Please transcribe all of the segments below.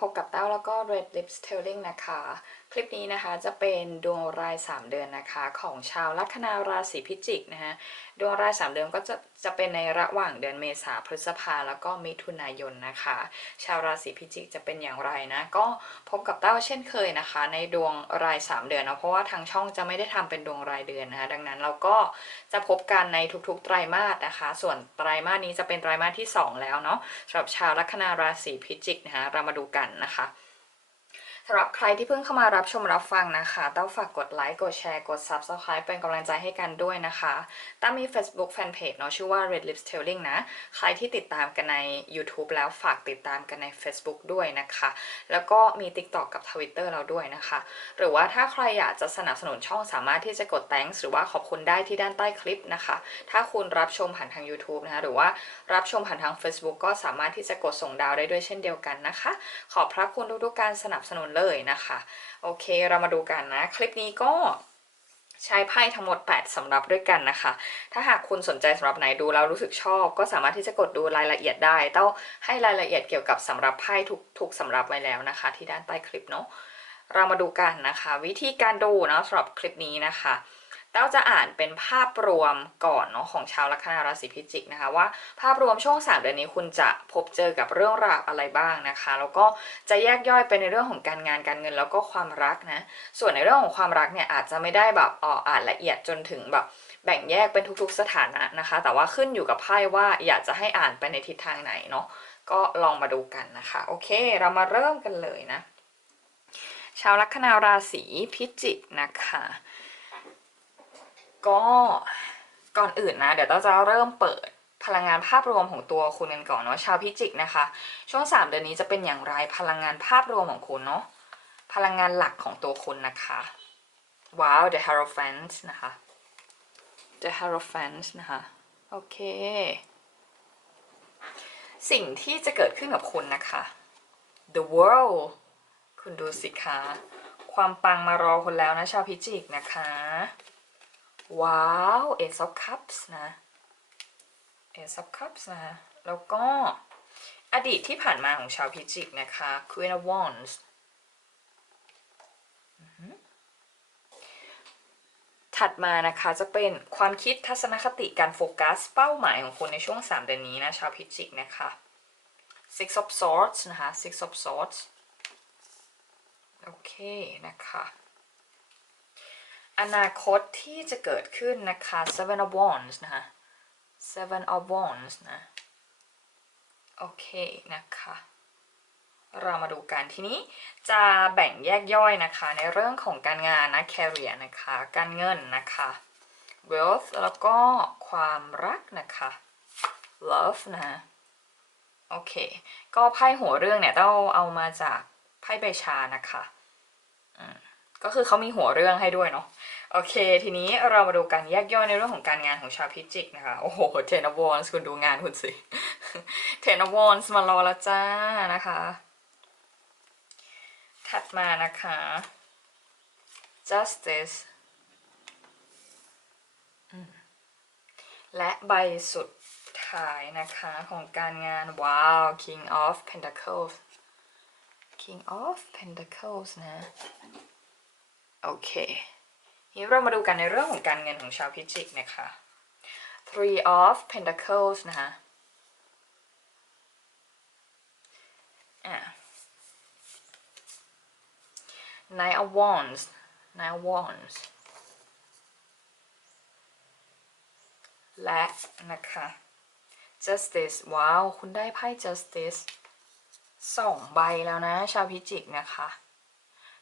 พบกับเต้าแล้วก็ Red Lips Telling นะคะคลิปนี้นะคะจะเป็นดวงราย 3 เดือนนะคะของชาวลัคนาราศีพิจิกนะคะดวงราย 3 เดือนก็จะจะเป็นในระหว่างเดือนเมษาพฤษภาแล้วก็มิถุนายนนะคะ ชาวราศีพิจิกจะเป็นอย่างไรนะก็พบกับเต้าเช่นเคยนะคะ ในดวงราย 3 เดือนเนะเพราะว่าทางช่องจะไม่ได้ทำเป็นดวงรายเดือนนะคะดังนั้นเราก็จะพบกันในทุกๆไตรมาสนะคะ ส่วนไตรมาสนี้จะเป็นไตรมาสที่ 2 แล้วเนาะสำหรับชาวลัคนาราศีพิจิกนะคะเรามาดูกันนะคะ สำหรับใครที่เพิ่งเข้ามารับชมรับฟังนะคะ ต้าฝากกดไลค์ กดแชร์ กด Subscribe เป็นกำลังใจให้กันด้วยนะคะต้ามี Facebook Fanpage เนาะชื่อว่า Red Lips Telling นะ ใครที่ติดตามกันใน YouTube แล้วฝากติดตามกันใน Facebook ด้วยนะคะ แล้วก็มี TikTok กับ Twitter เราด้วยนะคะ หรือว่าถ้าใครอยากจะสนับสนุนช่องสามารถที่จะกด thanks หรือว่าขอบคุณได้ที่ด้านใต้คลิปนะคะ ถ้าคุณรับชมผ่านทาง YouTube นะคะ หรือว่ารับชมผ่านทาง Facebook ก็สามารถที่จะกดส่งดาวได้ด้วยเช่นเดียวกันนะคะ ขอบพระคุณทุกๆการสนับสนุนเลยนะคะ โอเคเรามาดูกันนะ คลิปนี้ก็ใช้ไพ่ทั้งหมด 8สำรับด้วยกันนะคะ ถ้าหากคุณสนใจสำหรับไหนดูแล้วรู้สึกชอบ ก็สามารถที่จะกดดูรายละเอียดได้ เต้าให้รายละเอียดเกี่ยวกับสำรับไพ่ทุกทุกสำหรับไว้แล้วนะคะ ที่ด้านใต้คลิปเนาะ เรามาดูกันนะคะ วิธีการดูนะสำหรับคลิปนี้นะคะ เต้าจะอ่านเป็นภาพรวมก่อนเนาะของชาวลัคนาราศีพิจิกนะคะว่าภาพรวมช่วง3เดือนนี้คุณจะพบเจอกับเรื่องราวอะไรบ้างนะคะ แล้วก็จะแยกย่อยไปในเรื่องของการงานการเงินแล้วก็ความรักนะส่วนในเรื่องของความรักเนี่ยอาจจะไม่ได้แบบอ่ออ่านละเอียดจนถึงแบบแบ่งแยกเป็นทุกๆสถานะนะคะ แต่ว่าขึ้นอยู่กับไพ่ว่าอยากจะให้อ่านไปในทิศทางไหนเนาะก็ลองมาดูกันนะคะ โอเค เรามาเริ่มกันเลยนะ ชาวลัคนาราศีพิจิกนะคะ ก็ก่อนอื่นนะเดี๋ยวเราจะเริ่มเปิดพลังงานภาพรวมของตัวคุณกันก่อนเนาะชาวพิจิกนะคะ ช่วง 3 เดือนนี้จะเป็นอย่างไรพลังงานภาพรวมของคุณเนาะพลังงานหลักของตัวคุณนะคะว้าว the hierophant นะคะ the hierophant นะคะโอเค สิ่งที่จะเกิดขึ้นกับคุณนะคะ the world คุณดูสิคะความปังมารอคุณแล้วนะชาวพิจิกนะคะ ว้าว Ace of Cups นะ Ace of Cups นะ แล้วก็อดีตที่ผ่านมาของชาวพิจิกนะคะ Queen of Wands ถัดมานะคะจะเป็นความคิดทัศนคติการโฟกัสเป้าหมายของคุณในช่วง 3 เดือนนี้นะ ชาวพิจิกนะคะ Six of Swords นะคะ Six of Swords โอเคนะคะ อนาคตที่จะเกิดขึ้นนะคะ Seven of Wands นะคะ Seven of Wands นะ โอเคนะคะ เรามาดูกันทีนี้จะแบ่งแยกย่อยนะคะ ในเรื่องของการงานนะ career นะคะ การเงินนะคะ wealth แล้วก็ความรักนะคะ love นะ โอเค ก็ไพ่หัวเรื่องเนี่ยต้องเอามาจากไพ่ใบชานะคะ อืมก็คือเขามีหัวเรื่องให้ด้วยเนาะ โอเค ทีนี้เรามาดูกันแยกย่อยในเรื่องของการงานของชาวพิจิกนะคะ โอ้โหเทนวอนส์คุณดูงานคุณสิเทนวอนส์มารอแล้วจ้านะคะ ถัดมานะคะ justice และใบสุดท้ายนะคะของการงาน ว้าว king of pentacles king of pentacles นะ โอเค นี้เรามาดูกันในเรื่องของการเงินของชาวพิจิกนะคะ three of pentacles นะคะอะ nine of wands nine of wands และนะคะ justice ว้าว คุณได้ไพ่ justice สองใบแล้วนะ ชาวพิจิกนะคะ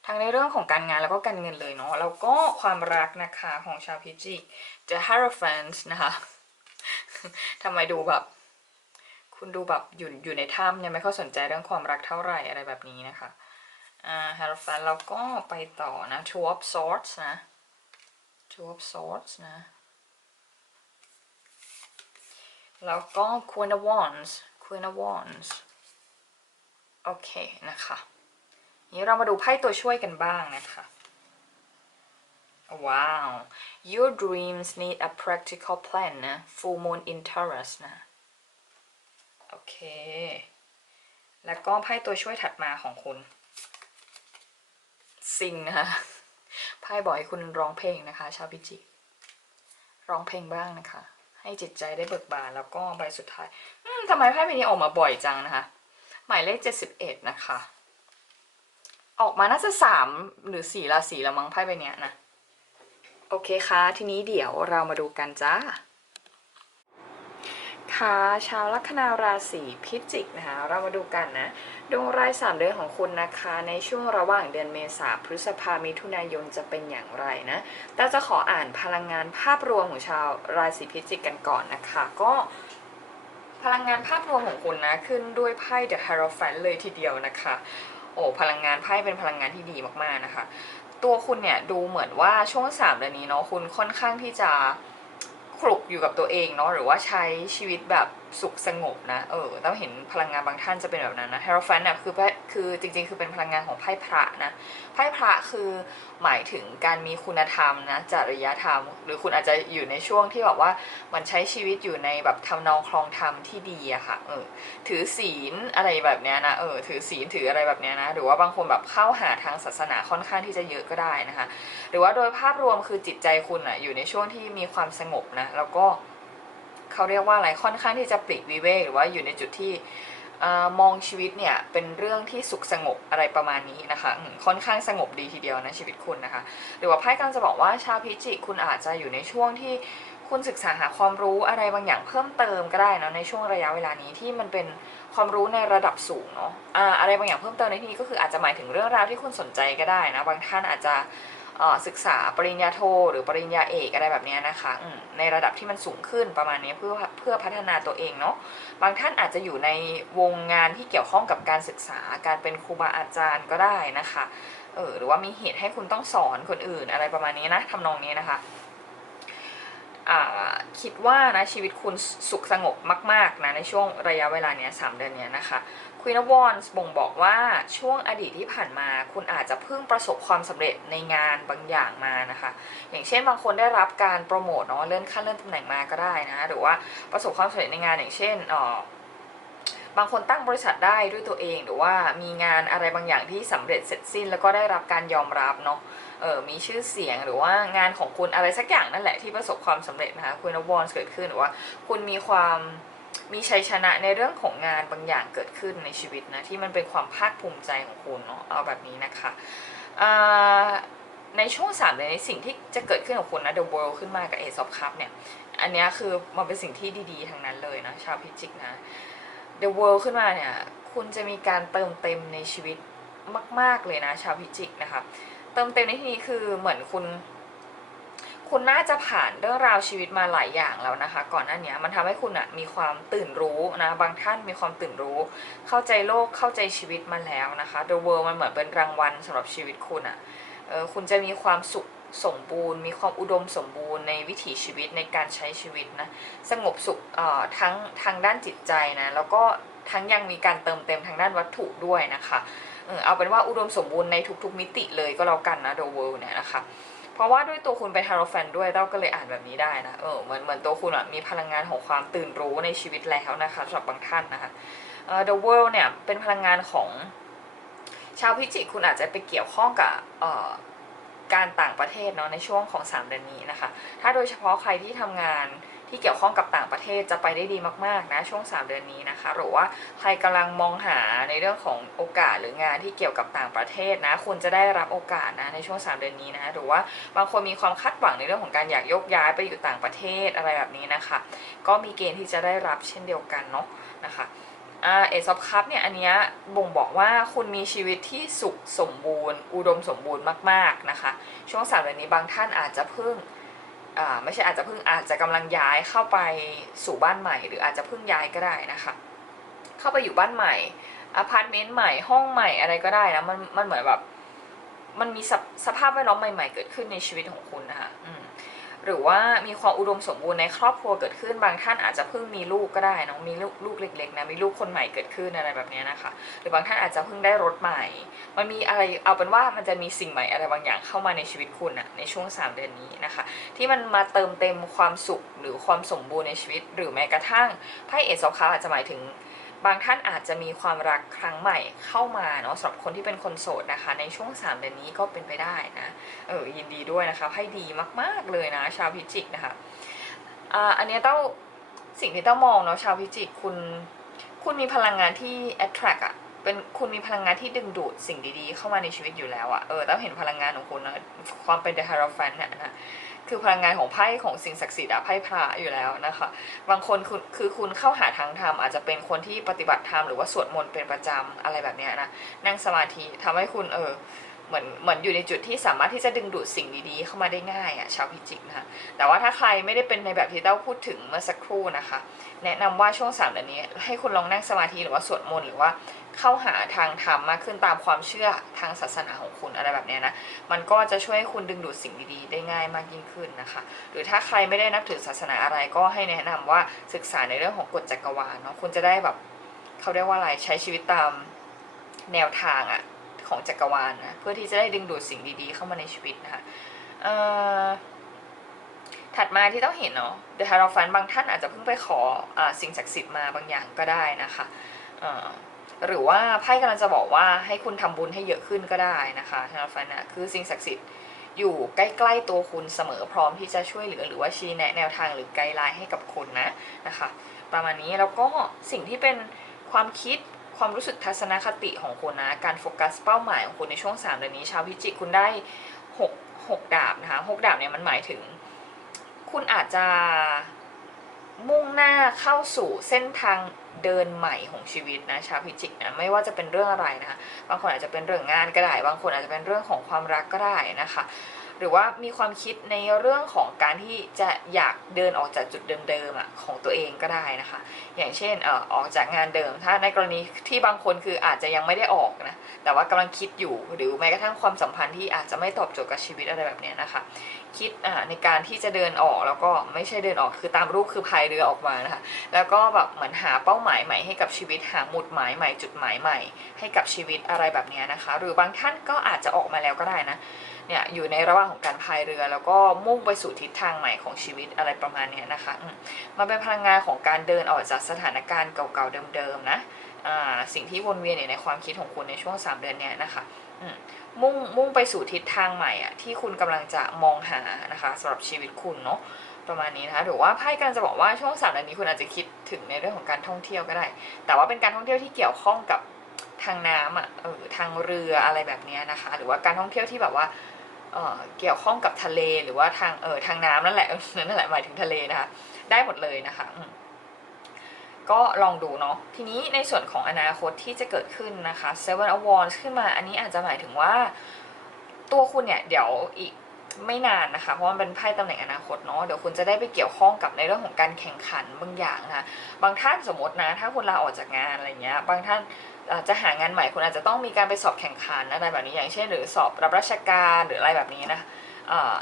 ทั้งในเรื่องของการงานแล้วก็การเงินเลยเนาะแล้วก็ความรักนะคะของชาวพิจิก The Hierophant นะคะทำไมดูแบบ คุณดูแบบอยู่อยู่ในถ้ำยังไม่ค่อยสนใจเรื่องความรักเท่าไหร่อะไรแบบนี้นะคะอ่า Hierophant แล้วก็ไปต่อนะ Two of Swords นะ Two of Swords นะแล้วก็ Queen of Wands Queen of Wands โอเคนะคะ นี้เรามาดูไพ่ตัวช่วยกันบ้างนะคะว้าว your dreams need a practical plan นะ full moon in Taurus นะโอเค แล้วก็ไพ่ตัวช่วยถัดมาของคุณซิงนะคะไพ่บอกให้คุณร้องเพลงนะคะ ชาวพิจิกร้องเพลงบ้างนะคะ ให้จิตใจได้เบิกบานแล้วก็ใบสุดท้ายทำไมไพ่ใบนี้ออกมาบ่อยจังนะคะ หมายเลขเจ็ดสิบเอ็ดนะคะ ออกมาน่าจะสามหรือสี่ราศีละมั้งไพ่ใบเนี้ยนะ โอเคค่ะ ทีนี้เดี๋ยวเรามาดูกันจ้าค่ะชาวลัคนาราศีพิจิกนะคะเรามาดูกันนะดวงรายสามเดือนของคุณนะคะ ในช่วงระหว่างเดือนเมษาพฤษภามิถุนายนจะเป็นอย่างไรนะแต่จะขออ่านพลังงานภาพรวมของชาวราศีพิจิกกันก่อนนะคะ ก็พลังงานภาพรวมของคุณนะขึ้นด้วยไพ่ The Hierophant เลยทีเดียวนะคะ โอ้พลังงานไพ่เป็นพลังงานที่ดีมากๆนะคะ ตัวคุณเนี่ยดูเหมือนว่าช่วงสามเดือนนี้เนาะคุณค่อนข้างที่จะคลุกอยู่กับตัวเองเนาะหรือว่าใช้ชีวิตแบบสุขสงบนะเออต้องเห็นพลังงานบางท่านจะเป็นแบบนั้นนะเฮโรแฟนเนี่ยคือคือจริง ๆ คือเป็นพลังงานของไพ่พระนะไพ่พระคือหมายถึงการมีคุณธรรมนะจริยธรรม หรือคุณอาจจะอยู่ในช่วงที่แบบว่ามันใช้ชีวิตอยู่ในแบบทำนองคลองธรรมที่ดีอะค่ะเออถือศีลอะไรแบบเนี้ยนะเออถือศีลถืออะไรแบบเนี้ยนะหรือว่าบางคนแบบเข้าหาทางศาสนาค่อนข้างที่จะเยอะก็ได้นะคะ หรือว่าโดยภาพรวมคือจิตใจคุณอะอยู่ในช่วงที่มีความสงบนะแล้วก็ เขาเรียกว่าอะไรค่อนข้างที่จะปลีกวิเวกหรือว่าอยู่ในจุดที่มองชีวิตเนี่ยเป็นเรื่องที่สุขสงบอะไรประมาณนี้นะคะค่อนข้างสงบดีทีเดียวนะชีวิตคุณนะคะ หรือว่าไพ่กำลังจะบอกว่าชาวพิจิกคุณอาจจะอยู่ในช่วงที่คุณศึกษาหาความรู้อะไรบางอย่างเพิ่มเติมก็ได้นะในช่วงระยะเวลานี้ที่มันเป็นความรู้ในระดับสูงเนาะอ่าอะไรบางอย่างเพิ่มเติมในที่นี้ก็คืออาจจะหมายถึงเรื่องราวที่คุณสนใจก็ได้นะบางท่านอาจจะ ศึกษาปริญญาโท หรือปริญญาเอกอะไรแบบนี้นะคะในระดับที่มันสูงขึ้นประมาณนี้เพื่อเพื่อพัฒนาตัวเองเนาะบางท่านอาจจะอยู่ในวงงานที่เกี่ยวข้องกับการศึกษาการเป็นครูบาอาจารย์ก็ได้นะคะเออหรือว่ามีเหตุให้คุณต้องสอนคนอื่นอะไรประมาณนี้นะทำนองนี้นะคะ คิดว่านะชีวิตคุณสุขสงบมากๆนะในช่วงระยะเวลาเนี้ยสามเดือนเนี้ยนะคะ Queen of Wands บ่งบอกว่าช่วงอดีตที่ผ่านมา คุณอาจจะเพิ่งประสบความสำเร็จในงานบางอย่างมานะคะ อย่างเช่นบางคนได้รับการโปรโมทเนาะเลื่อนขั้นเลื่อนตำแหน่งมาก็ได้นะหรือว่าประสบความสำเร็จในงานอย่างเช่นออบางคนตั้งบริษัทได้ด้วยตัวเอง หรือว่ามีงานอะไรบางอย่างที่สำเร็จเสร็จสิ้น แล้วก็ได้รับการยอมรับเนาะ เออมีชื่อเสียงหรือว่างานของคุณอะไรสักอย่างนั่นแหละที่ประสบความสำเร็จนะคะคุณวอนเกิดขึ้นหรือว่า คุณมีความมีชัยชนะในเรื่องของงานบางอย่างเกิดขึ้นในชีวิตนะที่มันเป็นความภาคภูมิใจของคุณเนาะเอาแบบนี้นะคะในช่วงสามเดือนนี้สิ่งที่จะเกิดขึ้นของคุณนะ The World ขึ้นมากับ Ace of Cup เนี่ย อันนี้คือมันเป็นสิ่งที่ดีๆทั้งนั้นเลยนะ ชาวพิจิกนะ The World ขึ้นมาเนี่ย คุณจะมีการเติมเต็มในชีวิตมาก ๆเลยนะ ชาวพิจิกนะคะ เติมเต็มในที่นี้คือเหมือนคุณ คุณน่าจะผ่านเรื่องราวชีวิตมาหลายอย่างแล้วนะคะ ก่อนหน้านี้มันทำให้คุณอะมีความตื่นรู้นะบางท่านมีความตื่นรู้ เข้าใจโลกเข้าใจชีวิตมาแล้วนะคะ The World มันเหมือนเป็นรางวัลสำหรับชีวิตคุณอะเออคุณจะมีความสุขสมบูรณ์ มีความอุดมสมบูรณ์ในวิถีชีวิตในการใช้ชีวิตนะสงบสุขออทั้งทางด้านจิตใจนะแล้วก็ทั้งยังมีการเติมเต็มทางด้านวัตถุด้วยนะคะ เอาเป็นว่าอุดมสมบูรณ์ในทุกๆมิติเลยก็แล้วกันนะ The World เนี่ยนะคะเพราะว่าด้วยตัวคุณเป็นฮาร์โรแฟนด้วยเราก็เลยอ่านแบบนี้ได้นะเออเหมือนเหมือนตัวคุณอะมีพลังงานของความตื่นรู้ในชีวิตแล้วนะคะสำหรับบางท่านนะคะเออ The World เนี่ยเป็นพลังงานของชาวพิจิกคุณอาจจะไปเกี่ยวข้องกับเอ่อการต่างประเทศเนาะในช่วงของ3เดือนนี้นะคะ ถ้าโดยเฉพาะใครที่ทำงาน ที่เกี่ยวข้องกับต่างประเทศจะไปได้ดีมากๆนะช่วง 3 เดือนนี้นะคะ หรือว่าใครกำลังมองหาในเรื่องของโอกาสหรืองานที่เกี่ยวกับต่างประเทศนะคุณจะได้รับโอกาสนะในช่วง 3 เดือนนี้นะหรือว่าบางคนมีความคาดหวังในเรื่องของการอยากยกย้ายไปอยู่ต่างประเทศอะไรแบบนี้นะคะ ก็มีเกณฑ์ที่จะได้รับเช่นเดียวกันเนาะนะคะเอซอฟคัพเนี่ยอันนี้บ่งบอกว่าคุณมีชีวิตที่สุขสมบูรณ์ อุดมสมบูรณ์มากๆนะคะ ช่วงสามเดือนนี้บางท่านอาจจะเพิ่ง ไม่ใช่อาจจะเพิ่งอาจจะกำลังย้ายเข้าไปสู่บ้านใหม่ หรืออาจจะเพิ่งย้ายก็ได้นะคะ เข้าไปอยู่บ้านใหม่อพาร์ตเมนต์ใหม่ห้องใหม่อะไรก็ได้นะมันมันเหมือนแบบมันมีสภสภาพแวดล้อมใหม่ ๆ เกิดขึ้นในชีวิตของคุณนะคะ หรือว่ามีความอุดมสมบูรณ์ในครอบครัวเกิดขึ้น บางท่านอาจจะเพิ่งมีลูกก็ได้เนอะมีลูกลูกเล็กๆนะมีลูกคนใหม่เกิดขึ้นอะไรแบบนี้นะคะ หรือบางท่านอาจจะเพิ่งได้รถใหม่ มันมีอะไรเอาเป็นว่ามันจะมีสิ่งใหม่อะไรบางอย่างเข้ามาในชีวิตคุณอะในช่วง 3 เดือนนี้นะคะ ที่มันมาเติมเต็มความสุขหรือความสมบูรณ์ในชีวิต หรือแม้กระทั่งไพ่เอสอคาอาจจะหมายถึง บางท่านอาจจะมีความรักครั้งใหม่เข้ามาเนาะสำหรับคนที่เป็นคนโสดนะคะ ในช่วง3เดือนนี้ก็เป็นไปได้นะเออยินดีด้วยนะคะให้ดีมากๆเลยนะ ชาวพิจิกนะคะอ่าอันนี้ยต้องสิ่งที่ต้องมองเนาะชาวพิจิกคุณคุณมีพลังงานที่ attract อะเป็นคุณมีพลังงานที่ดึงดูดสิ่งดีๆ เข้ามาในชีวิตอยู่แล้วอะเออต้องเห็นพลังงานของคุณนะความเป็น the hierophant เนี่ยนะ คือพลังงานของไพ่ของสิ่งศักดิ์สิทธิ์อะไพ่พระอยู่แล้วนะคะ บางคนคุณคือคุณเข้าหาทางธรรมอาจจะเป็นคนที่ปฏิบัติธรรมหรือว่าสวดมนต์เป็นประจำอะไรแบบเนี้ยนะนั่งสมาธิทำให้คุณเออเหมือนเหมือนอยู่ในจุดที่สามารถที่จะดึงดูดสิ่งดีๆเข้ามาได้ง่ายอะ่ะชาวพิจิกนะคะแต่ว่าถ้าใครไม่ได้เป็นในแบบที่เต้าพูดถึงเมื่อสักครู่นะคะ แนะนำว่าช่วงสามเดือนนี้ให้คุณลองนั่งสมาธิหรือว่าสวดมนต์หรือว่า เข้าหาทางธรรมมากขึ้นตามความเชื่อทางศาสนาของคุณอะไรแบบนี้นะ มันก็จะช่วยให้คุณดึงดูดสิ่งดีๆ ได้ง่ายมากยิ่งขึ้นนะคะ หรือถ้าใครไม่ได้นับถือศาสนาอะไรก็ให้แนะนำว่าศึกษาในเรื่องของกฎจักรวาลเนาะคุณจะได้แบบเขาเรียกว่าอะไรใช้ชีวิตตามแนวทางอะของจักรวาลนะเพื่อที่จะได้ดึงดูดสิ่งดีๆ เข้ามาในชีวิตนะคะเอ่อถัดมาที่ต้องเห็นเนาะเดอะฮารอฟันบางท่านอาจจะเพิ่งไปขออสิ่งศักดิ์สิทธิ์มาบางอย่างก็ได้นะคะเอ่อ หรือว่าไพ่กำลังจะบอกว่าให้คุณทำบุญให้เยอะขึ้นก็ได้นะคะฮารอฟันนะคือสิ่งศักดิ์สิทธิ์อยู่ใกล้ๆตัวคุณเสมอพร้อมที่จะช่วยเหลือหรือว่าชี้แนะแนวทางหรือไกด์ไลน์ให้กับคุณนะนะคะ ประมาณนี้แล้วก็สิ่งที่เป็นความคิดความรู้สึกทัศนคติของคุณนะ การโฟกัสเป้าหมายของคุณในช่วง3เดือนนี้ ชาวพิจิกคุณได้ 6 6 ดาบนะคะ6ดาบเนี่ยมันหมายถึง คุณอาจจะมุ่งหน้าเข้าสู่เส้นทาง เดินใหม่ของชีวิตนะชาวพิจิกนะไม่ว่าจะเป็นเรื่องอะไรนะคะบางคนอาจจะเป็นเรื่องงานก็ได้ บางคนอาจจะเป็นเรื่องของความรักก็ได้นะคะ หรือว่ามีความคิดในเรื่องของการที่จะอยากเดินออกจากจุดเดิมๆอะของตัวเองก็ได้นะคะ อย่างเช่นเอ่อออกจากงานเดิม ถ้าในกรณีที่บางคนคืออาจจะยังไม่ได้ออกนะแต่ว่ากำลังคิดอยู่หรือแม้กระทั่งความสัมพันธ์ที่อาจจะไม่ตอบโจทย์กับชีวิตอะไรแบบนี้นะคะ คิดอ่าในการที่จะเดินออกแล้วก็ไม่ใช่เดินออกคือตามรูปคือพายเรือออกมานะคะแล้วก็แบบเหมือนหาเป้าหมายใหม่ให้กับชีวิตหาหมุดหมายใหม่จุดหมายใหม่ ให้กับชีวิตอะไรแบบนี้นะคะ หรือบางท่านก็อาจจะออกมาแล้วก็ได้นะ เนี่ยอยู่ในระหว่างของการพายเรือ แล้วก็มุ่งไปสู่ทิศทางใหม่ของชีวิตอะไรประมาณนี้นะคะมันเป็นพลังงานของการเดินออกจากสถานการณ์เก่าๆเดิมๆนะสิ่งที่วนเวียนอยู่ในความคิดของคุณในช่วง 3 เดือนเนี้ยนะคะมุ่งมุ่งไปสู่ทิศทางใหม่อะที่คุณกำลังจะมองหานะคะสำหรับชีวิตคุณเนาะประมาณนี้นะคะหรือว่าไพ่กำลังจะบอกว่าช่วงสามเดือนนี้คุณอาจจะคิดถึงในเรื่องของการท่องเที่ยวก็ได้ แต่ว่าเป็นการท่องเที่ยวที่เกี่ยวข้องกับทางน้ำอะเออทางเรืออะไรแบบนี้นะคะ หรือว่าการท่องเที่ยวที่แบบว่า เกี่ยวข้องกับทะเลหรือว่าทางเออทางน้ำนั่นแหละนั่นแหละหมายถึงทะเลนะคะ ได้หมดเลยนะคะก็ลองดูเนาะทีนี้ในส่วนของอนาคตที่จะเกิดขึ้นนะคะ Seven of Wands ขึ้นมาอันนี้อาจจะหมายถึงว่า ตัวคุณเนี่ยเดี๋ยวอีกไม่นานนะคะ เพราะมันเป็นไพ่ตำแหน่งอนาคตเนาะเดี๋ยวคุณจะได้ไปเกี่ยวข้องกับในเรื่องของการแข่งขันบางอย่างนะคะบางท่านสมมตินะ ถ้าคุณลาออกจากงานอะไรเงี้ย บางท่าน จะหางานใหม่คุณอาจจะต้องมีการไปสอบแข่งขันอะไรแบบนี้อย่างเช่น หรือสอบรับราชการหรืออะไรแบบนี้นะ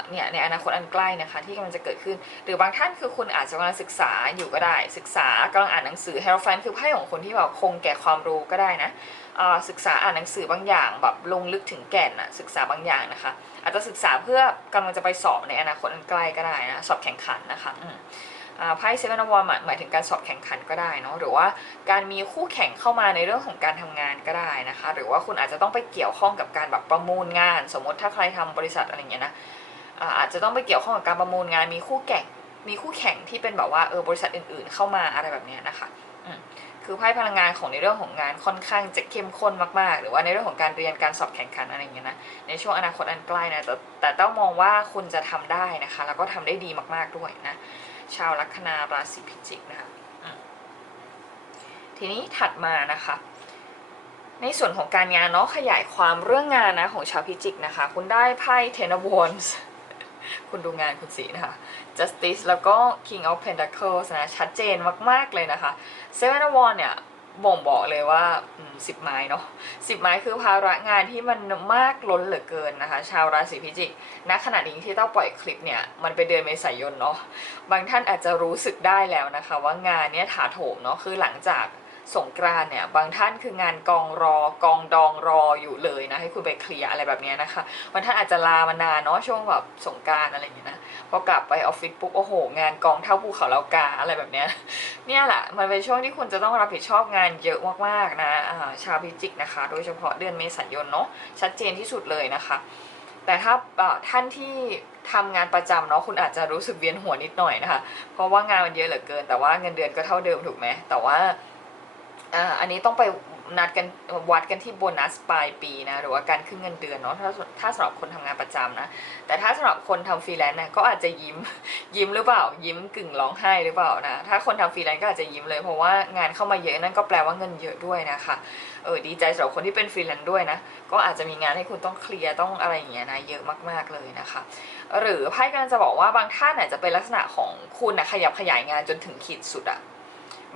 เนี่ยในอนาคตอันใกล้นะคะที่กำลังจะเกิดขึ้น หรือบางท่านคือคุณอาจจะกำลังศึกษาอยู่ก็ได้ ศึกษากำลังอ่านหนังสือ h e r o p h a n คือไพ่ของคนที่แบบคงแก่ความรู้ก็ได้นะศึกษาอ่านหนังสือบางอย่างแบบลงลึกถึงแก่นอะศึกษาบางอย่างนะคะ อาจจะศึกษาเพื่อกำลังจะไปสอบในอนาคตอันใกล้ก็ได้นะสอบแข่งขันนะคะ ไพ่เซเว่นอวอร์หมายถึงการสอบแข่งขันก็ได้เนาะหรือว่าการมีคู่แข่งเข้ามาในเรื่องของการทำงานก็ได้นะคะ หรือว่าคุณอาจจะต้องไปเกี่ยวข้องกับการแบบประมูลงาน สมมติถ้าใครทำบริษัทอะไรอย่างเงี้ยนะอาจจะต้องไปเกี่ยวข้องกับการประมูลงาน มีคู่แข่งมีคู่แข่งที่เป็นแบบว่าเออบริษัทอื่น ๆ เข้ามาอะไรแบบเนี้ยนะคะคือไพ่พลังงานของในเรื่องของงานค่อนข้างจะเข้มข้นมากๆ หรือว่าในเรื่องของการเรียนการสอบแข่งขันอะไรอย่างเงี้ยนะในช่วงอนาคตอันใกล้นะแต่แต่ต้องมองว่าคุณจะทำได้นะคะ แล้วก็ทำได้ดีมากๆด้วยนะ ชาวลัคนาราศีพิจิกนะคะทีนี้ถัดมานะคะ ในส่วนของการงานเนาะขยายความเรื่องงานนะของชาวพิจิกนะคะ คุณได้ไพ่เทนบอนส์คุณดูงานคุณสีนะคะ Justice แล้วก็ King of Pentacles นะชัดเจนมาก ๆ เลยนะคะ Seven of Wands เนี่ย บ่งบอกเลยว่าสิบไม้เนาะสิบไม้คือภาระงานที่มันมากล้นเหลือเกินนะคะ ชาวราศีพิจิกณขณะนี้ที่ต้องปล่อยคลิปเนี่ย มันเป็นเดือนเมษายนเนาะบางท่านอาจจะรู้สึกได้แล้วนะคะ ว่างานเนี้ยถาโถมเนาะคือหลังจาก สงกรานเนี่ย บางท่านคืองานกองรอกองดองรออยู่เลยนะ ให้คุณไปเคลียร์อะไรแบบนี้นะคะบางท่านอาจจะลามานานเนาะช่วงแบบสงกรารอะไรอย่างเงี้ยนะพอกลับไปออฟฟิศปุ๊บโอ้โห งานกองเท่าภูเขาเลากาอะไรแบบเนี้ยเนี่ยแหละมันเป็นช่วงที่คุณจะต้องรับผิดชอบงานเยอะมากๆนะชาวพิจิกนะคะ โดยเฉพาะเดือนเมษายนเนาะชัดเจนที่สุดเลยนะคะ แต่ถ้าท่านที่ทำงานประจำเนาะคุณอาจจะรู้สึกเวียนหัวนิดหน่อยนะคะ เพราะว่างานมันเยอะเหลือเกิน แต่ว่าเงินเดือนก็เท่าเดิมถูกไหมแต่ว่า อ่าอันนี้ต้องไปนัดกันวัดกันที่โบนัสปลายปีนะหรือว่าการขึ้นเงินเดือนเนาะถ้าถ้าสำหรับคนทำงานประจำนะ แต่ถ้าสำหรับคนทำฟรีแลนซ์นะก็อาจจะยิ้มยิ้มหรือเปล่า ยิ้มกึ่งร้องไห้หรือเปล่านะถ้าคนทำฟรีแลนซ์ก็อาจจะยิ้มเลยเพราะว่างานเข้ามาเยอะนั่นก็แปลว่าเงินเยอะด้วยนะคะเออดีใจสำหรับคนที่เป็นฟรีแลนซ์ด้วยนะก็อาจจะมีงานให้คุณต้องเคลียร์ต้องอะไรอย่างเงี้ยนะเยอะมากๆเลยนะคะ หรือไพ่กำลังจะบอกว่าบางท่านอาจจะเป็นลักษณะของคุณนะขยับขยายงานจนถึงขีดสุดอะ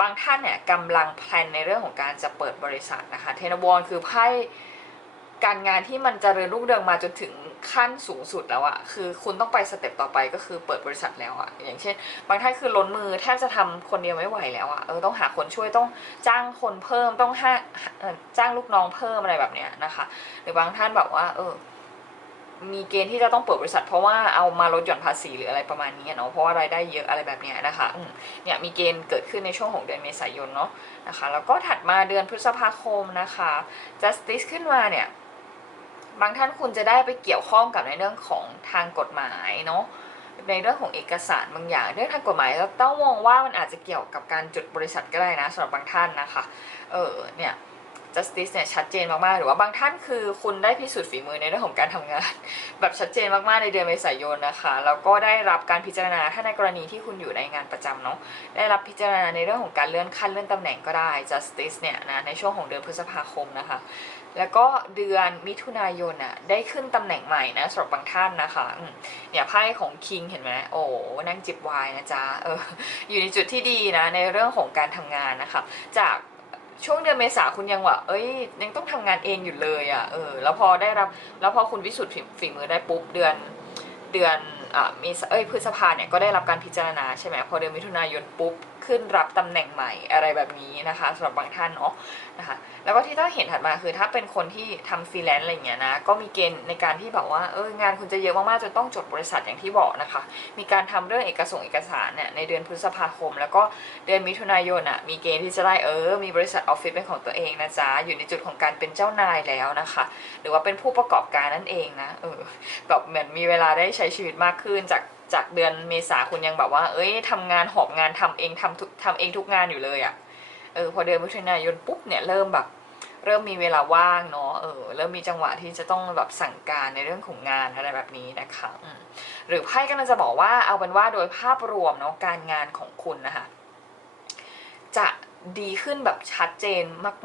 บางท่านเนี่ยกำลังแพลนในเรื่องของการจะเปิดบริษัทนะคะเทนบอลคือไพ่การงานที่มันจเจริญรุ่งเรืองมาจนถึงขั้นสูงสุดแล้วอะคือคุณต้องไปสเต็ปต่อไปก็คือเปิดบริษัทแล้วอะอย่างเช่น บางท่านคือล้นมือแทบจะทำคนเดียวไม่ไหวแล้วอะเออต้องหาคนช่วยต้องจ้างคนเพิ่มต้องห้าจ้างลูกน้องเพิ่มอะไรแบบเนี้ยนะคะ หรือบางท่านแบบว่า เออ มีเกณฑ์ที่จะต้องเปิดบริษัท เพราะว่าเอามาลดหย่อนภาษีหรืออะไรประมาณนี้เนาะเพราะว่ารายได้เยอะอะไรแบบนี้นะคะเนี่ยมีเกณฑ์เกิดขึ้นในช่วงของเดือนเมษายนเนาะนะคะแล้วก็ถัดมาเดือนพฤษภาคมนะคะ justice ขึ้นมาเนี่ยบางท่านคุณจะได้ไปเกี่ยวข้องกับในเรื่องของทางกฎหมายเนาะในเรื่องของเอกสารบางอย่างเรื่องทางกฎหมายเราต้องมองว่ามันอาจจะเกี่ยวกับการจดบริษัทก็ได้นะสำหรับบางท่านนะคะ เออเนี่ย justice เนี่ยชัดเจนมาก ๆ หรือว่าบางท่านคือคุณได้พิสูจน์ฝีมือในเรื่องของการทำงาน แบบชัดเจนมาก ๆ ในเดือนเมษายนนะคะ แล้วก็ได้รับการพิจารณาถ้าในกรณีที่คุณอยู่ในงานประจำเนาะได้รับพิจารณาในเรื่องของการเลื่อนขั้นเลื่อนตำแหน่งก็ได้ justice เนี่ยนะในช่วงของเดือนพฤษภาคมนะคะ แล้วก็เดือนมิถุนายนอะได้ขึ้นตำแหน่งใหม่นะสำหรับบางท่านนะคะเนี่ยไพ่ของคิงเห็นไหมโอ้นั่งจิบไวน์นะจ๊ะเอออยู่ในจุดที่ดีนะในเรื่องของการทำงานนะคะ จาก ช่วงเดือนเมษาคุณยังว่าเอ้ย ยังต้องทำงานเองอยู่เลยอะ่ะเออแล้วพอได้รับแล้วพอคุณวิสุทธิ์ฝีฝีมือได้ปุ๊บเดือนเดือนอ่ามีเอ้ยพฤษภาเนี่ยก็ได้รับการพิจารณาใช่ไหมพอเดือนมิถุนายนปุ๊บ ขึ้นรับตำแหน่งใหม่อะไรแบบนี้นะคะสำหรับบางท่านเนาะนะคะแล้วก็ที่ต้องเห็นถัดมาคือถ้าเป็นคนที่ทำฟรีแลนซ์อะไรเงี้ยนะก็มีเกณฑ์ในการที่แบบว่าเอองานคุณจะเยอะมากๆจนต้องจดบริษัทอย่างที่บอกนะคะ มีการทำเรื่องเอกสงเอกสารเนี่ยในเดือนพฤษภาคม แล้วก็เดือนมิถุนายนอะมีเกณฑ์ที่จะได้เออมีบริษัทออฟฟิศเป็นของตัวเองนะจ๊ะอยู่ในจุดของการเป็นเจ้านายแล้วนะคะ หรือว่าเป็นผู้ประกอบการนั่นเองนะเออแบบเหมือนมีเวลาได้ใช้ชีวิตมากขึ้นจาก จากเดือนเมษาคุณยังแบบว่า เอ้ยทำงานหอบงานทำเองทำทุกทำเองทุกงานอยู่เลยอะ่ะเออพอเดือนมิถุนายนปุ๊บเนี่ยเริ่มแบบ เริ่มมีเวลาว่างเนาะเออเริ่มมีจังหวะที่จะต้องแบบสั่งการในเรื่องของงานอะไรแบบนี้นะคะหรือไพ่กำลังจะบอกว่าเอาเป็นว่าโดยภาพรวมเนาะการงานของคุณนะคะจะดีขึ้นแบบชัดเจน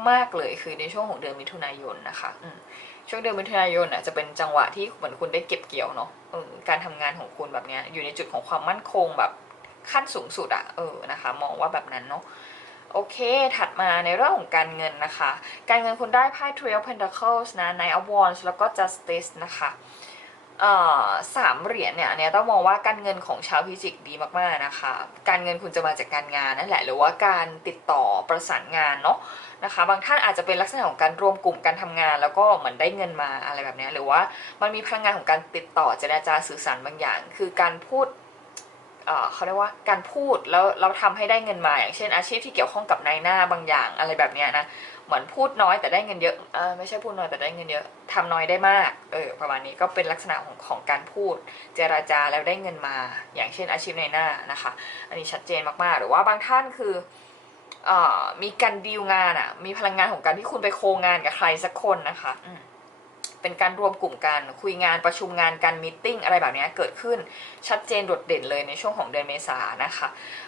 มาก ๆ เลยคือในช่วงของเดือนมิถุนายนนะคะอื ช่วงเดือนมิถุนายนอะจะเป็นจังหวะที่เหมือนคุณได้เก็บเกี่ยวเนาะการทำงานของคุณแบบเนี้ยอยู่ในจุดของความมั่นคงแบบขั้นสูงสุดอะเออนะคะ มองว่าแบบนั้นเนาะโอเค ถัดมาในเรื่องของการเงินนะคะ การเงินคุณได้ไพ่ Three of Pentacles นะ Nine of Wands แล้วก็ Justice นะคะ สามเหรียญเนี่ยอันนี้ต้องมองว่าการเงินของชาวพิจิกดีมากๆนะคะ การเงินคุณจะมาจากการงานนั่นแหละ หรือว่าการติดต่อประสานงานเนาะนะคะ บางท่านอาจจะเป็นลักษณะของการรวมกลุ่มการทำงาน แล้วก็เหมือนได้เงินมาอะไรแบบนี้หรือว่ามันมีพลังงานของการติดต่อเจรจาสื่อสารบางอย่าง คือการพูด เขาเรียกว่าการพูดแล้วเราทำให้ได้เงินมาอย่างเช่นอาชีพที่เกี่ยวข้องกับนายหน้าบางอย่างอะไรแบบเนี้ยนะเหมือนพูดน้อยแต่ได้เงินเยอะเออไม่ใช่พูดน้อยแต่ได้เงินเยอะทำน้อยได้มากเออประมาณนี้ก็เป็นลักษณะของของการพูด เจราจาแล้วได้เงินมา อย่างเช่นอาชีพนายหน้านะคะ อันนี้ชัดเจนมากๆ หรือว่าบางท่านคืออมีการดีลงานอะมีพลังงานของการที่คุณไปโคงานกับใครสักคนนะคะอืม เป็นการรวมกลุ่มกันคุยงานประชุมงานการมีตติ้งอะไรแบบนี้เกิดขึ้นชัดเจนโดดเด่นเลยในช่วงของเดือนเมษานะคะ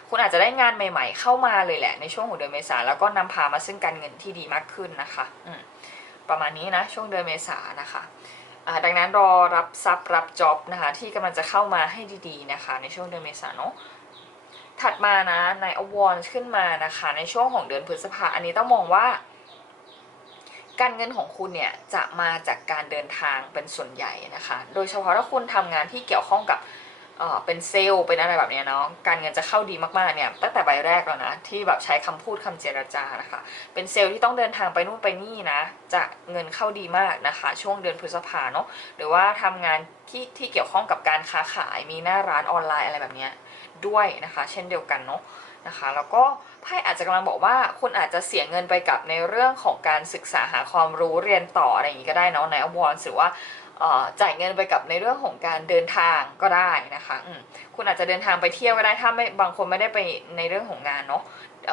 คุณอาจจะได้งานใหม่ ๆ เข้ามาเลยแหละในช่วงของเดือนเมษาแล้วก็นำพามาซึ่งการเงินที่ดีมากขึ้นนะคะประมาณนี้นะช่วงเดือนเมษานะคะดังนั้นรอรับทรัพย์รับจ็อบนะคะที่กำลังจะเข้ามาให้ดีๆนะคะ ในช่วงเดือนเมษาเนาะถัดมานะในอวอนขึ้นมานะคะ ในช่วงของเดือนพฤษภาอันนี้ต้องมองว่า การเงินของคุณเนี่ยจะมาจากการเดินทางเป็นส่วนใหญ่นะคะ โดยเฉพาะถ้าคุณทำงานที่เกี่ยวข้องกับเเป็นเซลล์เป็นอะไรแบบเนี้ยเนาะการเงินจะเข้าดีมากๆเนี่ยตั้งแต่ใบแรกแล้วนะที่แบบใช้คำพูดคำเจรจานะคะ เป็นเซลล์ที่ต้องเดินทางไปนู่นไปนี่นะ จะเงินเข้าดีมากนะคะ ช่วงเดือนพฤษภาเนาะหรือว่าทำงานที่ที่เกี่ยวข้องกับการค้าขายมีหน้าร้านออนไลน์อะไรแบบเนี้ยด้วยนะคะ เช่นเดียวกันเนาะนะคะ แล้วก็ ไพ่อาจจะกำลังบอกว่าคุณอาจจะเสียเงินไปกับในเรื่องของการศึกษาหาความรู้เรียนต่ออะไรอย่างนี้ก็ได้เนาะในอวอร์หรือว่าจ่ายเงินไปกับในเรื่องของการเดินทางก็ได้นะคะคุณอาจจะเดินทางไปเที่ยวก็ได้ถ้าไม่บางคนไม่ได้ไปในเรื่องของงานเนาะ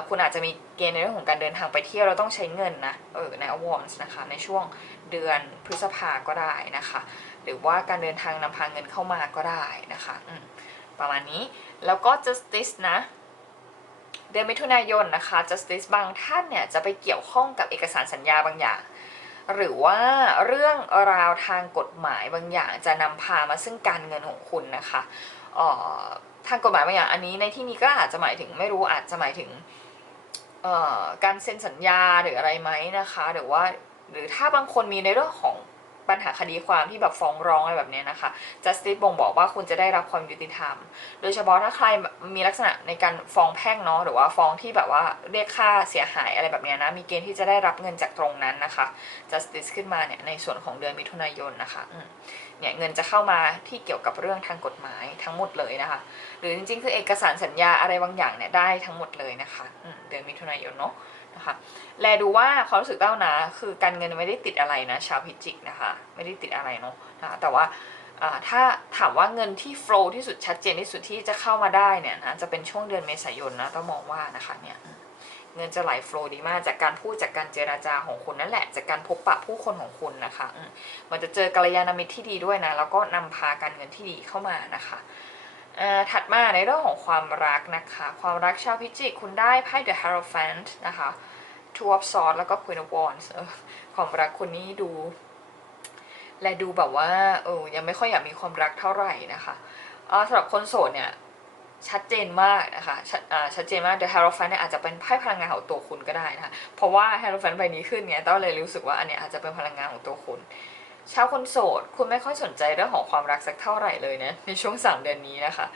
คุณอาจจะมีเกณฑ์ในเรื่องของการเดินทางไปเที่ยวเราต้องใช้เงินนะเออในอวอร์นะคะในช่วงเดือนพฤษภาก็ได้นะคะ หรือว่าการเดินทางนำพาเงินเข้ามาก็ได้นะคะประมาณนี้แล้วก็ justice นะ เดือนมิถุนายนนะคะ justice บางท่านเนี่ยจะไปเกี่ยวข้องกับเอกสารสัญญาบางอย่าง หรือว่าเรื่องราวทางกฎหมายบางอย่างจะนำพามาซึ่งการเงินของคุณนะคะออทางกฎหมายบางอย่างอันนี้ในที่นี้ก็อาจจะหมายถึงไม่รู้อาจจะหมายถึงออการเซ็นสัญญาหรืออะไรไหมนะคะ หรือว่าหรือถ้าบางคนมีในเรื่องของ ปัญหาคดีความที่แบบฟ้องร้องอะไรแบบเนี้ยนะคะ justice บ่งบอกว่าคุณจะได้รับความยุติธรรม โดยเฉพาะถ้าใครมีลักษณะในการฟ้องแพ่งเนาะหรือว่าฟ้องที่แบบว่าเรียกค่าเสียหายอะไรแบบเนี้ยนะ มีเกณฑ์ที่จะได้รับเงินจากตรงนั้นนะคะ justice ขึ้นมาเนี่ยในส่วนของเดือนมิถุนายนนะคะเนี่ยเงินจะเข้ามาที่เกี่ยวกับเรื่องทางกฎหมายทั้งหมดเลยนะคะ หรือจริงๆ คือเอกสารสัญญาอะไรบางอย่างเนี่ยได้ทั้งหมดเลยนะคะเดือนมิถุนายนเนาะ นะคะแลดูว่าความรู้สึกเต้านะ คือการเงินไม่ได้ติดอะไรนะ ชาวพิจิกนะคะ ไม่ได้ติดอะไรเนาะนะะแต่ว่าถ้าถามว่าเงินที่ flow ที่สุดชัดเจนที่สุดที่จะเข้ามาได้เนี่ยนะจะเป็นช่วงเดือนเมษายนนะต้องมองว่านะคะเนี่ยเงินจะไหล flow ดีมากจากการพูดจากการเจราจาของคุณนั่นแหละ จากการพบปะผู้คนของคุณนะคะมันจะเจอกัลยาณมิตรที่ดีด้วยนะ แล้วก็นำพาการเงินที่ดีเข้ามานะคะ ถัดมาในเรื่องของความรักนะคะ ความรักชาวพิจิกคุณได้ไพ่ The Hierophant นะคะ Two of Swords แล้วก็ Queen of Wands เออความรักคนนี้ดู และดูแบบว่าเออยังไม่ค่อยอยากมีความรักเท่าไหร่นะคะสำหรับคนโสดเนี่ยชัดเจนมากนะคะชัดอ่าชัดเจนมาก The Hierophant เนี่ยอาจจะเป็นไพ่พลังงานของตัวคุณก็ได้นะคะ เพราะว่า Hierophant ใบนี้ขึ้นไงต้าเลยรู้สึกว่าอันเนี้ยอาจจะเป็นพลังงานของตัวคุณ ชาวคนโสด คุณไม่ค่อยสนใจเรื่องของความรักสักเท่าไหร่เลยนะในช่วง 3 เดือนนี้นะคะ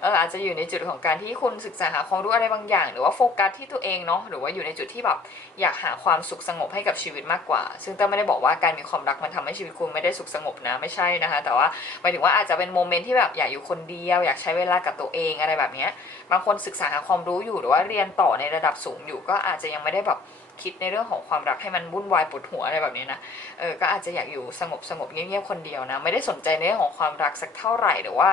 เอออาจจะอยู่ในจุดของการที่คุณศึกษาหาความรู้อะไรบางอย่าง หรือว่าโฟกัสที่ตัวเองเนาะหรือว่าอยู่ในจุดที่แบบอยากหาความสุขสงบให้กับชีวิตมากกว่า ซึ่งต้ไม่ได้บอกว่าการมีความรักมันทำให้ชีวิตคุณไม่ได้สุขสงบนะไม่ใช่นะคะ แต่ว่าหมายถึงว่าอาจจะเป็นโมเมนต์ที่แบบอยากอยู่คนเดียว อยากใช้เวลากับตัวเองอะไรแบบเนี้ยบางคนศึกษาหาความรู้อยู่หรือว่าเรียนต่อในระดับสูงอยู่ก็อาจจะยังไม่ได้แบบ คิดในเรื่องของความรักให้มันวุ่นวายปวดหัวอะไรแบบนี้นะเออก็อาจจะอยากอยู่สงบสงบเงียบๆคนเดียวนะไม่ได้สนใจในเรื่องของความรักสักเท่าไหร่หรือว่า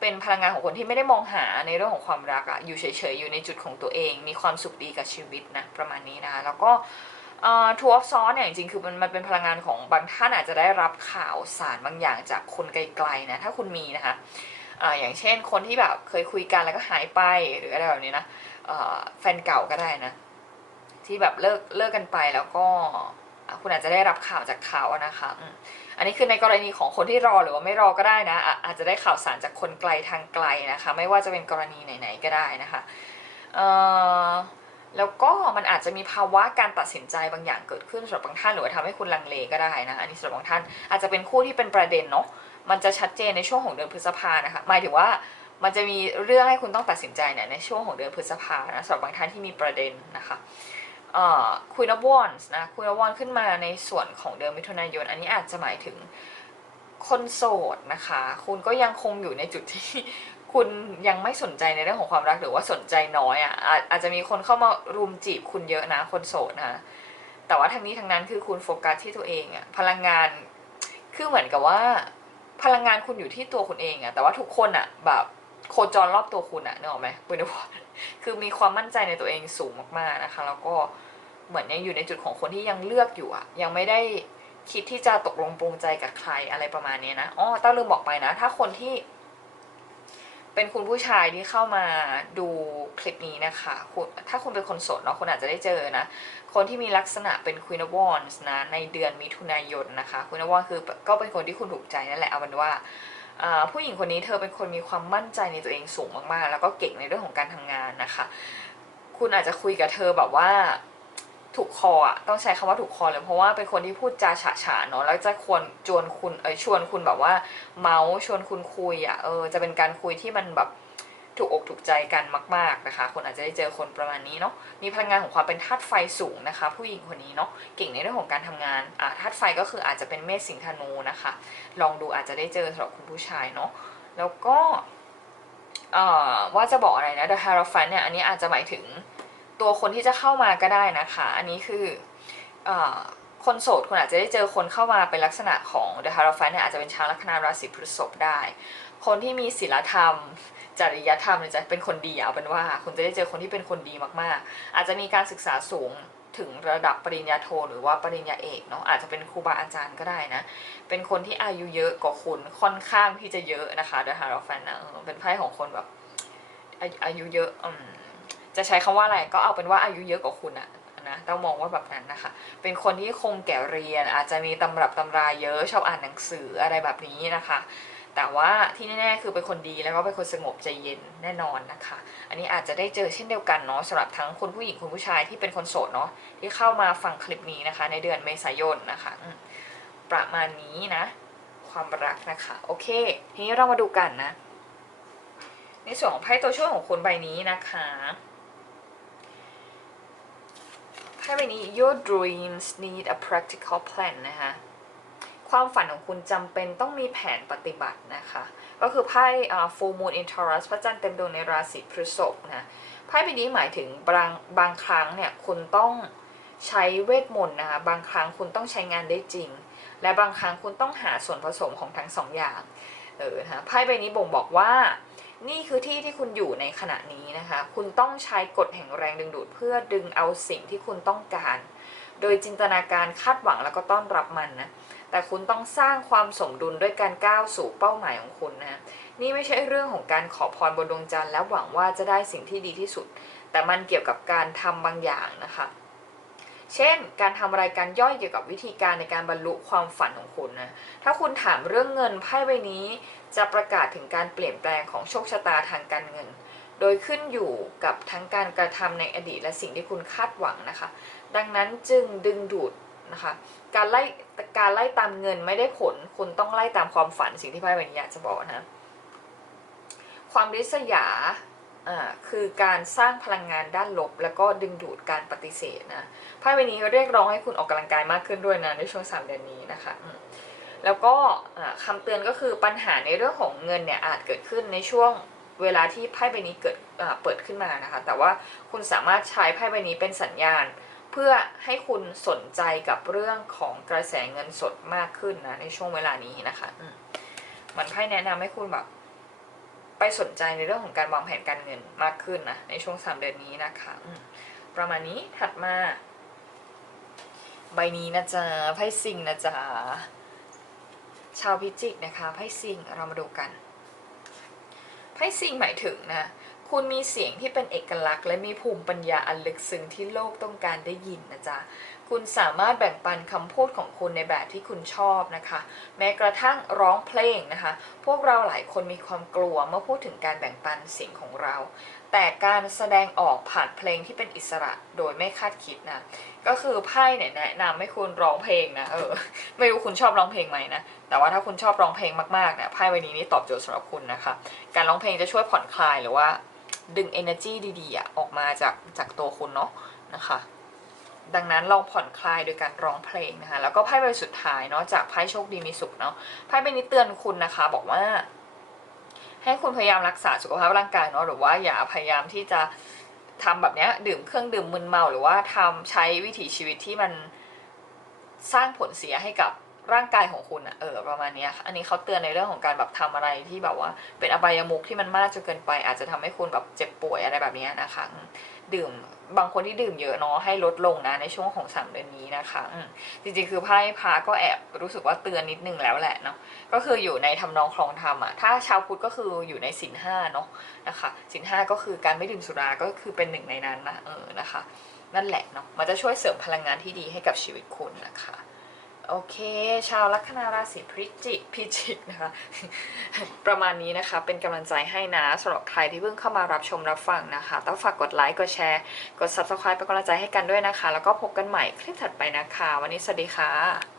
เป็นพลังงานของคนที่ไม่ได้มองหาในเรื่องของความรักอะอยู่เฉยๆอยู่ในจุดของตัวเอง มีความสุขดีกับชีวิตนะประมาณนี้นะแล้วก็ทัวร์ซอนเนี่ยจริงๆคือมันมันเป็นพลังงานของบางท่านอาจจะได้รับข่าวสารบางอย่างจากคนไกลๆนะถ้าคุณมีนะคะอ่าอย่างเช่นคนที่แบบเคยคุยกันแล้วก็หายไปหรืออะไรแบบนี้นะแฟนเก่าก็ได้นะ ที่แบบเลิกเลิกกันไปแล้วก็คุณอาจจะได้รับข่าวจากเขาอะนะคะอันนี้คือในกรณีของคนที่รอหรือว่าไม่รอก็ได้นะ อาจจะได้ข่าวสารจากคนไกลทางไกลนะคะ ไม่ว่าจะเป็นกรณีไหนๆก็ได้นะคะแล้วก็มันอาจจะมีภาวะการตัดสินใจบางอย่างเกิดขึ้นสำหรับบางท่านหรือว่าทำให้คุณลังเลก็ได้นะอันนี้สำหรับบางท่านอาจจะเป็นคู่ที่เป็นประเด็นเนาะมันจะชัดเจนในช่วงของเดือนพฤษภานะคะหมายถึงว่ามันจะมีเรื่องให้คุณต้องตัดสินใจเนี่ยในช่วงของเดือนพฤษภานะสำหรับบางท่านที่มีประเด็นนะคะ คุยนวอนส์นะคุยนวอนขึ้นมาในส่วนของเดือนมิถุนายน อันนี้อาจจะหมายถึงคนโสดนะคะ คุณก็ยังคงอยู่ในจุดที่คุณยังไม่สนใจในเรื่องของความรักหรือว่าสนใจน้อยอะอาจอาจจะมีคนเข้ามารุมจีบคุณเยอะนะ คนโสดนะแต่ว่าทั้งนี้ทั้งนั้นคือคุณโฟกัสที่ตัวเองอะพลังงานคือเหมือนกับว่า พลังงานคุณอยู่ที่ตัวคุณเองอะแต่ว่าทุกคนอะแบบโคจรรอบตัวคุณอะนึกออกไหมคุณนวอนคือมีความมั่นใจในตัวเองสูงมากๆนะคะ แล้วก็ เหมือนยังอยู่ในจุดของคนที่ยังเลือกอยู่อะยังไม่ได้คิดที่จะตกลงปรงใจกับใครอะไรประมาณนี้นะอ๋อต้าลืมบอกไปนะ ถ้าคนที่ เป็นคุณผู้ชายที่เข้ามาดูคลิปนี้นะคะคุณถ้าคุณเป็นคนโสดเนาะคุณอาจจะได้เจอนะ คนที่มีลักษณะเป็น Queen of Wands นะ ในเดือนมิถุนายนนะคะ Queen of Wands คือก็เป็นคนที่คุณถูกใจนั่นแหละเอาเป็นว่าอ่าผู้หญิงคนนี้เธอเป็นคนมีความมั่นใจในตัวเองสูงมากๆ แล้วก็เก่งในเรื่องของการทำงานนะคะ คุณอาจจะคุยกับเธอแบบว่า ถูกคออะต้องใช้คำว่าถูกคอเลยเพราะว่าเป็นคนที่พูดจาฉะฉานเนาะแล้วจะควรชวนคุณเอยชวนคุณแบบว่า เมาส์ชวนคุณคุยอะเออจะเป็นการคุยที่มันแบบถูกอกถูกใจกันมาก ๆนะคะคุณอาจจะได้เจอคนประมาณนี้เนาะมีพลังงานของความเป็นธาตุไฟสูงนะคะ ผู้หญิงคนนี้เนาะเก่งในเรื่องของการทำงานอ่าธาตุไฟก็คืออาจจะเป็นเมษสิงธนูนะคะ ลองดูอาจจะได้เจอสำหรับคุณผู้ชายเนาะแล้วก็เอ่อว่าจะบอกอะไรนะ The Hierophant เนี่ยอันนี้อาจจะหมายถึง ตัวคนที่จะเข้ามาก็ได้นะคะ อันนี้คืออคนโสดคุณอาจจะได้เจอคนเข้ามาเป็นลักษณะของ The Hierophant เนี่ยอาจจะเป็นชาวลัคนาราศีพฤษภได้ คนที่มีศีลธรรม จริยธรรมเนี่ยจะเป็นคนดีเอาเป็นว่า คุณจะได้เจอคนที่เป็นคนดีมากๆ อาจจะมีการศึกษาสูงถึงระดับปริญญาโทหรือว่าปริญญาเอกเนาะอาจจะเป็นครูบาอาจารย์ก็ได้นะ เป็นคนที่อายุเยอะกว่าคุณค่อนข้างที่จะเยอะนะคะเดอะฮาร์ฟันนะเออเป็นไพ่ของคนแบบอายุอายุเยอะอืม จะใช้คำว่าอะไรก็เอาเป็นว่าอายุเยอะกว่าคุณอะนะต้องมองว่าแบบนั้นนะคะ เป็นคนที่คงแก่เรียนอาจจะมีตำรับตำราเยอะชอบอ่านหนังสืออะไรแบบนี้นะคะ แต่ว่าที่แน่ๆคือเป็นคนดีแล้วก็เป็นคนสงบใจเย็นแน่นอนนะคะ อันนี้อาจจะได้เจอเช่นเดียวกันเนาะสำหรับทั้งคุณผู้หญิงคุณผู้ชายที่เป็นคนโสดเนาะที่เข้ามาฟังคลิปนี้นะคะ ในเดือนเมษายนนะคะ ประมาณนี้นะ ความรักนะคะ โอเค ทีนี้เรามาดูกันนะ ในส่วนของไพ่ตัวช่วยของคุณใบนี้นะคะ ไพ่ใบนี้ your dreams need a practical plan นะคะความฝันของคุณจำเป็นต้องมีแผนปฏิบัตินะคะ ก็คือไพ่อ่า full moon in Taurus พระจันทร์เต็มดวงในราศีพฤษภนะไพ่ใบนี้หมายถึงบางบางครั้งเนี่ยคุณต้องใช้เวทมนต์นะคะบางครั้งคุณต้องใช้งานได้จริง และบางครั้งคุณต้องหาส่วนผสมของทั้งสองอย่างเออนะไพ่ใบนี้บ่งบอกว่า นี่คือที่ที่คุณอยู่ในขณะนี้นะคะ คุณต้องใช้กฎแห่งแรงดึงดูดเพื่อดึงเอาสิ่งที่คุณต้องการ โดยจินตนาการคาดหวังแล้วก็ต้อนรับมันนะ แต่คุณต้องสร้างความสมดุลด้วยการก้าวสู่เป้าหมายของคุณนะ นี่ไม่ใช่เรื่องของการขอพรบนดวงจันทร์แล้วหวังว่าจะได้สิ่งที่ดีที่สุด แต่มันเกี่ยวกับการทำบางอย่างนะคะ เช่น การทำรายการย่อยเกี่ยวกับวิธีการในการบรรลุความฝันของคุณนะ ถ้าคุณถามเรื่องเงินไพ่ใบนี้ จะประกาศถึงการเปลี่ยนแปลงของโชคชะตาทางการเงิน โดยขึ้นอยู่กับทั้งการกระทำในอดีตและสิ่งที่คุณคาดหวังนะคะ ดังนั้นจึงดึงดูดนะคะ การไล่การไล่ตามเงินไม่ได้ผล คุณต้องไล่ตามความฝันสิ่งที่ไพ่ใบนี้อยากจะบอกนะ ความริษยาคือการสร้างพลังงานด้านลบ แล้วก็ดึงดูดการปฏิเสธนะไพ่ใบนี้เรียกร้องให้คุณออกกำลังกายมากขึ้นด้วยนะในช่วงสามเดือนนี้นะคะ แล้วก็อ่าคำเตือนก็คือปัญหาในเรื่องของเงินเนี่ยอาจเกิดขึ้นในช่วงเวลาที่ไพ่ใบนี้เกิดเปิดขึ้นมานะคะ แต่ว่าคุณสามารถใช้ไพ่ใบนี้เป็นสัญญาณ เพื่อให้คุณสนใจกับเรื่องของกระแสเงินสดมากขึ้นนะในช่วงเวลานี้นะคะอืมมันไพ่แนะนำให้คุณแบบ ไปสนใจในเรื่องของการวางแผนการเงินมากขึ้นนะในช่วงสามเดือนนี้นะคะประมาณนี้ถัดมา ใบนี้นะจ๊ะไพ่ซิงนะจ๊ะ ชาวพิจิกนะคะไพ่ซิงเรามาดูกันไพ่ซิงหมายถึงนะคุณมีเสียงที่เป็นเอกลักษณ์ และมีภูมิปัญญาอันลึกซึ้งที่โลกต้องการได้ยินนะจ๊ะ คุณสามารถแบ่งปันคำพูดของคุณในแบบที่คุณชอบนะคะ แม้กระทั่งร้องเพลงนะคะ พวกเราหลายคนมีความกลัวเมื่อพูดถึงการแบ่งปันเสียงของเรา แต่การแสดงออกผ่านเพลงที่เป็นอิสระโดยไม่คาดคิดนะ ก็คือไพ่เนี่ยแนะนำให้คุณร้องเพลงนะเออไม่รู้คุณชอบร้องเพลงไหมนะ แต่ว่าถ้าคุณชอบร้องเพลงมากๆเนี่ยไพ่ใบนี้นี่ตอบโจทย์สำหรับคุณนะคะ การร้องเพลงจะช่วยผ่อนคลายหรือว่าดึง energy ดีๆออกมาจากจากตัวคุณเนาะนะคะ ดังนั้นลองผ่อนคลายโดยการร้องเพลงนะคะ แล้วก็ไพ่ใบสุดท้ายเนาะจากไพ่โชคดีมีสุขเนาะไพ่ใบนี้เตือนคุณนะคะ บอกว่า ให้คุณพยายามรักษาสุขภาพร่างกายเนาะหรือว่าอย่าพยายามที่จะทำแบบเนี้ยดื่มเครื่องดื่มมึนเมาหรือว่าทำใช้วิถีชีวิตที่มันสร้างผลเสียให้กับร่างกายของคุณอะเออประมาณนี้อันนี้เขาเตือนในเรื่องของการแบบทำอะไรที่แบบว่า เป็นอบายมุขที่มันมากจนเกินไป อาจจะทำให้คุณแบบเจ็บป่วยอะไรแบบนี้นะคะ ดื่มบางคนที่ดื่มเยอะเนาะให้ลดลงนะในช่วงของสามเดือนนี้นะคะจริงๆคือไพ่พาก็แอบรู้สึกว่าเตือนนิดนึงแล้วแหละเนาะก็คืออยู่ในทำนองคลองธรรมอะถ้าชาวพุทธก็คืออยู่ในสินห้าเนาะนะคะสินห้าก็คือการไม่ดื่มสุราก็คือเป็นหนึ่งในนั้นนะเออนะคะ นั่นแหละเนาะมันจะช่วยเสริมพลังงานที่ดีให้กับชีวิตคุณนะคะ โอเค ชาวลัคนาราศีพิจิกพิจิกนะคะ ประมาณนี้นะคะ เป็นกำลังใจให้นะสำหรับใครที่เพิ่งเข้ามารับชมรับฟังนะคะ ต้องฝากกดไลค์กดแชร์ กด subscribe เป็นกำลังใจให้กันด้วยนะคะ แล้วก็พบกันใหม่คลิปถัดไปนะคะ วันนี้สวัสดีค่ะ